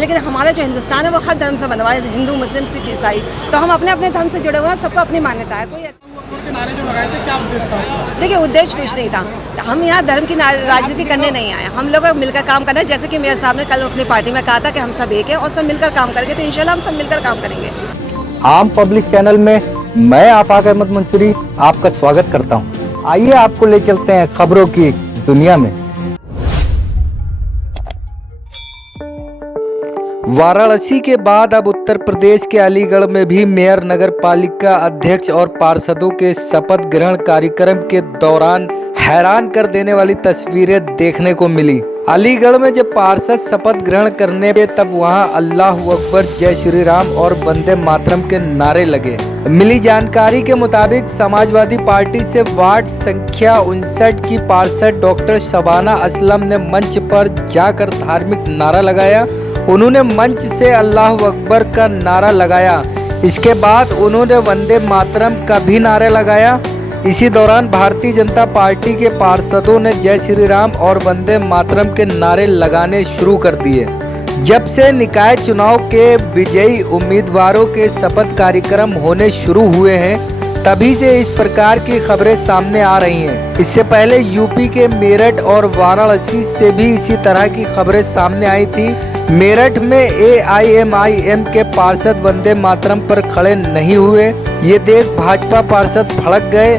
लेकिन हमारा जो हिंदुस्तान है वो हर धर्म से बना हुआ है, हिंदू मुस्लिम सिख ईसाई, तो हम अपने अपने धर्म से जुड़े हुए हैं, सबको अपनी मान्यता है। कोई के नारे जो लगाए थे, क्या उद्देश्य था उसका? देखिए उद्देश्य कुछ नहीं था, हम यहाँ धर्म की राजनीति करने नहीं आए, हम लोग मिलकर काम करना है। जैसे कि मेयर साहब ने कल अपनी पार्टी में कहा था कि हम सब एक हैं और सब मिलकर काम करेंगे, तो इंशाल्लाह हम सब मिलकर काम करेंगे। आम पब्लिक चैनल में मैं आफाक अहमद मुंसरी आपका स्वागत करता हूं। आइए आपको ले चलते हैं खबरों की दुनिया में। वाराणसी के बाद अब उत्तर प्रदेश के अलीगढ़ में भी मेयर, नगर पालिका अध्यक्ष और पार्षदों के शपथ ग्रहण कार्यक्रम के दौरान हैरान कर देने वाली तस्वीरें देखने को मिली। अलीगढ़ में जब पार्षद शपथ ग्रहण करने पे तब वहां अल्लाह अकबर, जय श्री राम और वंदे मातरम के नारे लगे। मिली जानकारी के मुताबिक समाजवादी पार्टी से वार्ड संख्या 59 की पार्षद डॉक्टर शबाना असलम ने मंच पर जाकर धार्मिक नारा लगाया। उन्होंने मंच से अल्लाह अकबर का नारा लगाया। इसके बाद उन्होंने वंदे मातरम का भी नारा लगाया। इसी दौरान भारतीय जनता पार्टी के पार्षदों ने जय श्री राम और वंदे मातरम के नारे लगाने शुरू कर दिए। जब से निकाय चुनाव के विजयी उम्मीदवारों के शपथ कार्यक्रम होने शुरू हुए हैं, तभी से इस प्रकार की खबरें सामने आ रही हैं। इससे पहले यूपी के मेरठ और वाराणसी से भी इसी तरह की खबरें सामने आई थी। मेरठ में AIMIM के पार्षद वंदे मातरम पर खड़े नहीं हुए। ये देख भाजपा पार्षद भड़क गए।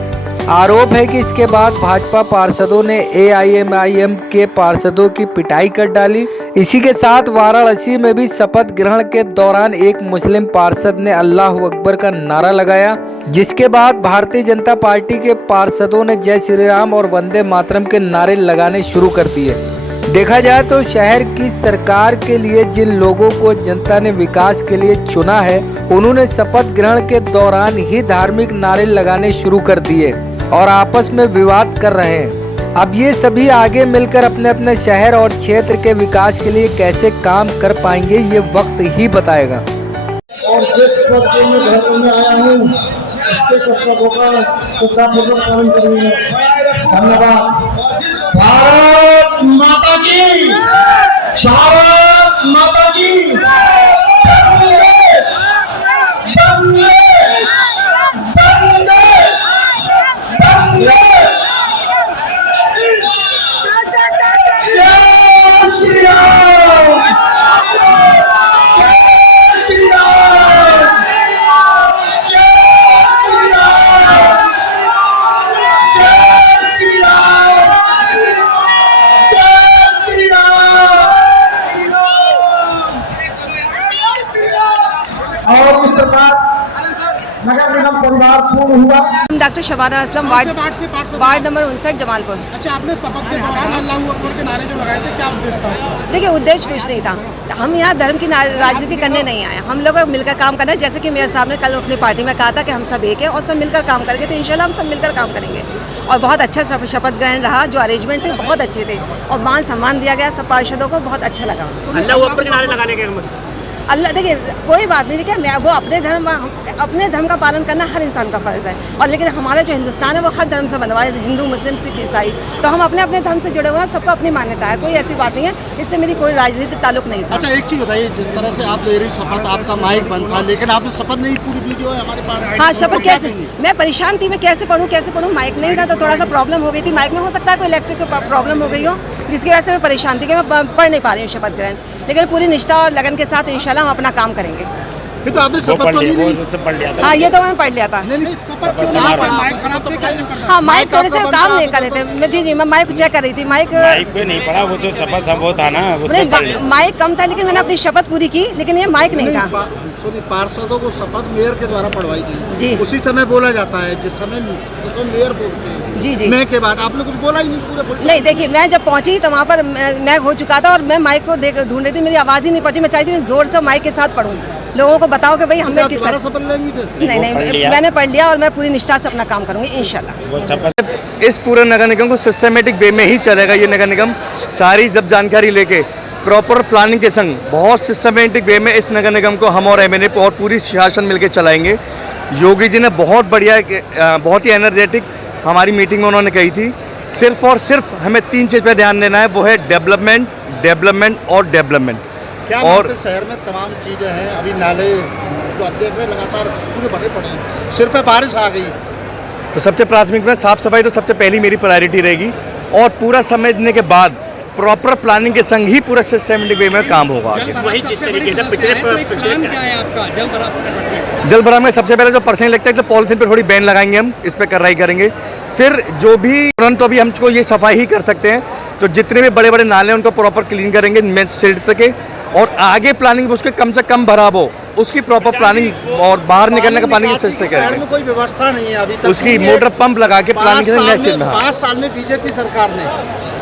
आरोप है कि इसके बाद भाजपा पार्षदों ने AIMIM के पार्षदों की पिटाई कर डाली। इसी के साथ वाराणसी में भी शपथ ग्रहण के दौरान एक मुस्लिम पार्षद ने अल्लाह अकबर का नारा लगाया, जिसके बाद भारतीय जनता पार्टी के पार्षदों ने जय श्री राम और वंदे मातरम के नारे लगाने शुरू कर दिए। देखा जाए तो शहर की सरकार के लिए जिन लोगों को जनता ने विकास के लिए चुना है, उन्होंने शपथ ग्रहण के दौरान ही धार्मिक नारे लगाने शुरू कर दिए और आपस में विवाद कर रहे हैं। अब ये सभी आगे मिलकर अपने अपने शहर और क्षेत्र के विकास के लिए कैसे काम कर पाएंगे, ये वक्त ही बताएगा। और जिस कर्तव्य में घर में आया हूँ, उसके कर्तव्यों का श्रद्धापूर्वक पालन करूँगा। धन्यवाद। भारत माता की, भारत माता की। और इस प्रकार नगर निगम परिवार पूर्ण हुआ। Doctor Shabana Aslam, ward number 59 Jamalpur. अच्छा, आपने शपथ के दौरान अल्लाह अकबर के नारे जो लगाए थे, क्या उद्देश्य था उसका? देखिए उद्देश्य कुछ नहीं था, हम यहाँ धर्म की राजनीति करने नहीं आए, हम लोग मिलकर काम करना है। जैसे कि मेयर साहब ने कल अपनी पार्टी में कहा था कि हम सब एक हैं और सब मिलकर काम करेंगे, तो इंशाल्लाह हम सब मिलकर काम करेंगे। और बहुत अच्छा शपथ ग्रहण रहा, जो अरेंजमेंट थे बहुत अच्छे थे और मान सम्मान दिया गया सब पार्षदों को, बहुत अच्छा लगा। अल्लाह अकबर के नारे लगाने के अल्लाह, देखिए कोई बात नहीं, देखिए मैं वो अपने धर्म का पालन करना हर इंसान का फ़र्ज़ है। और लेकिन हमारा जो हिंदुस्तान है वो हर धर्म से बना हुआ है, हिंदू मुस्लिम सिख ईसाई, तो हम अपने अपने धर्म से जुड़े हुए हैं, सबको अपनी मान्यता है। कोई ऐसी बात नहीं है, इससे मेरी कोई राजनीतिक ताल्लुक नहीं था। अच्छा, एक चीज़ बताइए, जिस तरह से आप ले रही शपथ, आपका माइक बंद था, लेकिन आपने शपथ नहीं, पूरी वीडियो है हमारे पास। हाँ, शपथ कैसे, मैं परेशान थी, मैं कैसे पढ़ूँ, माइक नहीं था तो थोड़ा सा प्रॉब्लम हो गई थी। माइक में हो सकता है कोई इलेक्ट्रिक प्रॉब्लम हो गई हो, जिसकी वजह से मैं परेशान थी कि मैं पढ़ नहीं पा रही हूँ शपथ ग्रहण। लेकिन पूरी निष्ठा और लगन के साथ इंशाल्लाह हम अपना काम करेंगे। ये तो आपने शपथ तो नहीं ली। हाँ, ये तो मैंने पढ़ लिया था। हाँ, माइक थोड़े से काम नहीं कर रहे थे। जी, मैं माइक चेक कर रही थी। माइक पे नहीं पड़ा, वो जो शपथ वो था ना, माइक कम था, लेकिन मैंने अपनी शपथ पूरी की, लेकिन ये माइक नहीं था। सुनिए, पार्षदों को शपथ मेयर के द्वारा पढ़वाई गई जी। उसी समय बोला जाता है जिस समय मेयर बोलते हैं। जी। मैं के बाद आपने कुछ बोला ही नहीं पूरे। नहीं, देखिए मैं जब पहुंची तो वहाँ पर मैं हो चुका था और मैं माइक को ढूंढ रही थी, मेरी आवाज़ ही नहीं पहुंची। मैं चाहती थी मैं जोर से माइक के साथ पढ़ूँ, लोगों को बताओ कि भाई हमने किस तरह शपथ लेंगी फिर। नहीं, मैंने पढ़ लिया और मैं पूरी निष्ठा से अपना काम करूँगी इंशाल्लाह। इस पूरे नगर निगम को सिस्टमेटिक वे में ही चलेगा। ये नगर निगम सारी जब जानकारी लेके प्रॉपर प्लानिंग के संग बहुत सिस्टमेटिक वे में इस नगर निगम को हम और MNA और पूरी शासन मिलकर चलाएंगे। योगी जी ने बहुत बढ़िया, बहुत ही एनर्जेटिक हमारी मीटिंग में उन्होंने कही थी, सिर्फ और सिर्फ हमें 3 चीज़ पर ध्यान देना है, वो है डेवलपमेंट, डेवलपमेंट और डेवलपमेंट। और शहर में तमाम चीजें हैं, अभी नाले जो आप देख रहे हैं लगातार पूरे भरे पड़े हैं, सिर पे बारिश आ गई। तो सबसे प्राथमिक में साफ सफाई तो सबसे पहली मेरी प्रायोरिटी रहेगी, और पूरा समझने के बाद प्रॉपर प्लानिंग के संग ही पूरा सिस्टमेटिक वे में काम होगा। वही जिस तरीके से पिछले क्या है आपका जल भराव से निपटने? जल भराव में सबसे पहले जो पर्सन लगता है तो पॉलिथीन पे थोड़ी बैन लगाएंगे, हम इस पे कार्रवाई करेंगे। फिर जो भी तुरंत तो अभी हमको ये सफाई ही कर सकते हैं, तो जितने भी बड़े बड़े नाले हैं उनको प्रॉपर क्लीन करेंगे मेन सिल्ट तक, और आगे प्लानिंग उसके कम से कम भराव हो उसकी प्रॉपर प्लानिंग, और बाहर निकलने का पानी की सिस्टम शहर करेंगे। में कोई व्यवस्था नहीं है अभी तक। उसकी मोटर पंप लगा के प्लानिंग करेंगे। 5 साल में बीजेपी सरकार ने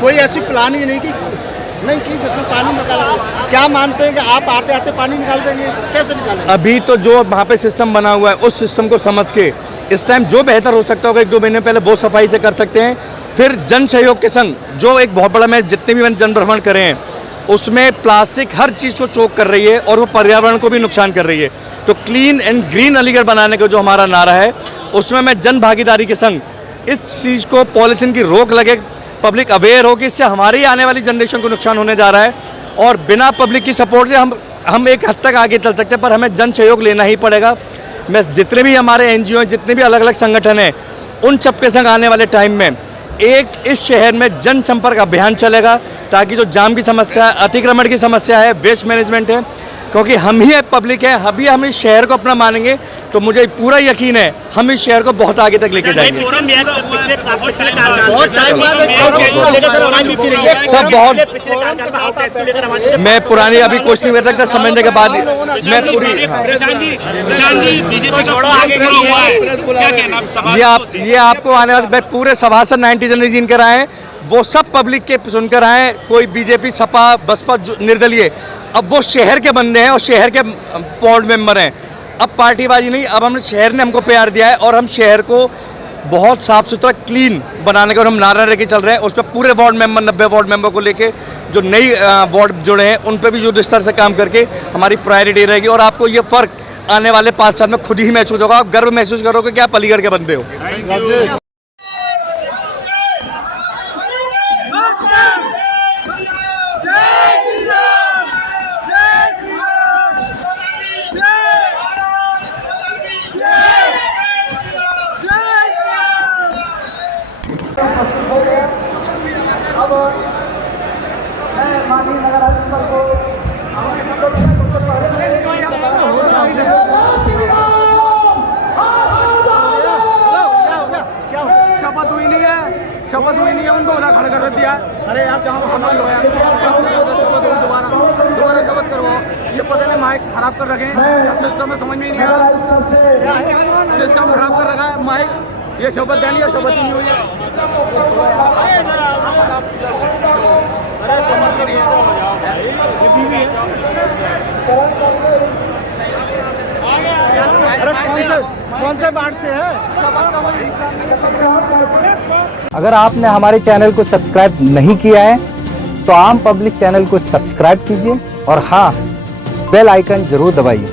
कोई ऐसी प्लानिंग नहीं की जिसमें पानी निकाला। क्या मानते हैं कि आप आते आते पानी निकाल देंगे? कैसे निकालेंगे? अभी तो जो वहाँ पे सिस्टम बना हुआ है उस सिस्टम को समझ के इस टाइम जो बेहतर हो सकता होगा 1-2 महीने पहले वो सफाई से कर सकते हैं। फिर जन सहयोग के संग जो एक बहुत बड़ा, मैं जितने भी मैंने जन भ्रमण करे हैं उसमें प्लास्टिक हर चीज़ को चोक कर रही है और वो पर्यावरण को भी नुकसान कर रही है। तो क्लीन एंड ग्रीन अलीगढ़ बनाने का जो हमारा नारा है उसमें मैं जन भागीदारी के संग इस चीज़ को पॉलीथीन की रोक लगे, पब्लिक अवेयर हो कि इससे हमारी आने वाली जनरेशन को नुकसान होने जा रहा है, और बिना पब्लिक की सपोर्ट से हम एक हद तक आगे चल सकते हैं, पर हमें जन सहयोग लेना ही पड़ेगा। मैं जितने भी हमारे NGO हैं, जितने भी अलग अलग संगठन हैं, उन सबके संग आने वाले टाइम में एक इस शहर में जनसंपर्क अभियान चलेगा, ताकि जो जाम की समस्या है, अतिक्रमण की समस्या है, वेस्ट मैनेजमेंट है, क्योंकि हम ही पब्लिक है, हम इस शहर को अपना मानेंगे तो मुझे पूरा यकीन है हम इस शहर को बहुत आगे तक लेके जाएंगे। सब बहुत मैं पुरानी अभी कुछ नहीं कर सकता, समझने के बाद मैं पूरी ये आपको आने वाले मैं पूरे सभासद 90 जन जिनकर आए वो सब पब्लिक के सुनकर आए, कोई बीजेपी सपा बसपा निर्दलीय, अब वो शहर के बंदे हैं और शहर के वार्ड मेंबर हैं। अब पार्टीबाजी नहीं, अब हमने शहर ने हमको प्यार दिया है और हम शहर को बहुत साफ सुथरा क्लीन बनाने का हम नारा लेके चल रहे हैं। उस पर पूरे वार्ड मेंबर 90 वार्ड मेंबर को लेके जो नई वार्ड जुड़े हैं उन पर भी जो स्तर से काम करके हमारी प्रायोरिटी रहेगी, और आपको ये फ़र्क आने वाले 5 साल में खुद ही महसूस होगा। आप गर्व महसूस करोगे कि आप अलीगढ़ के बंदे हो। शपथ हुई नहीं है, उनको उधर खड़ा कर दिया। अरे यार जहाँ हमारा लो यार दोबारा शपथ करो। ये पता नहीं माइक खराब कर रखे हैं, सिस्टम में समझ में ही नहीं आ रहा। सिस्टम खराब कर रखा है माइक, ये शपथ देनी है, शपथ ही नहीं हुई है। कौन से वार्ड से है? अगर आपने हमारे चैनल को सब्सक्राइब नहीं किया है तो आम पब्लिक चैनल को सब्सक्राइब कीजिए, और हाँ, बेल आइकन जरूर दबाइए।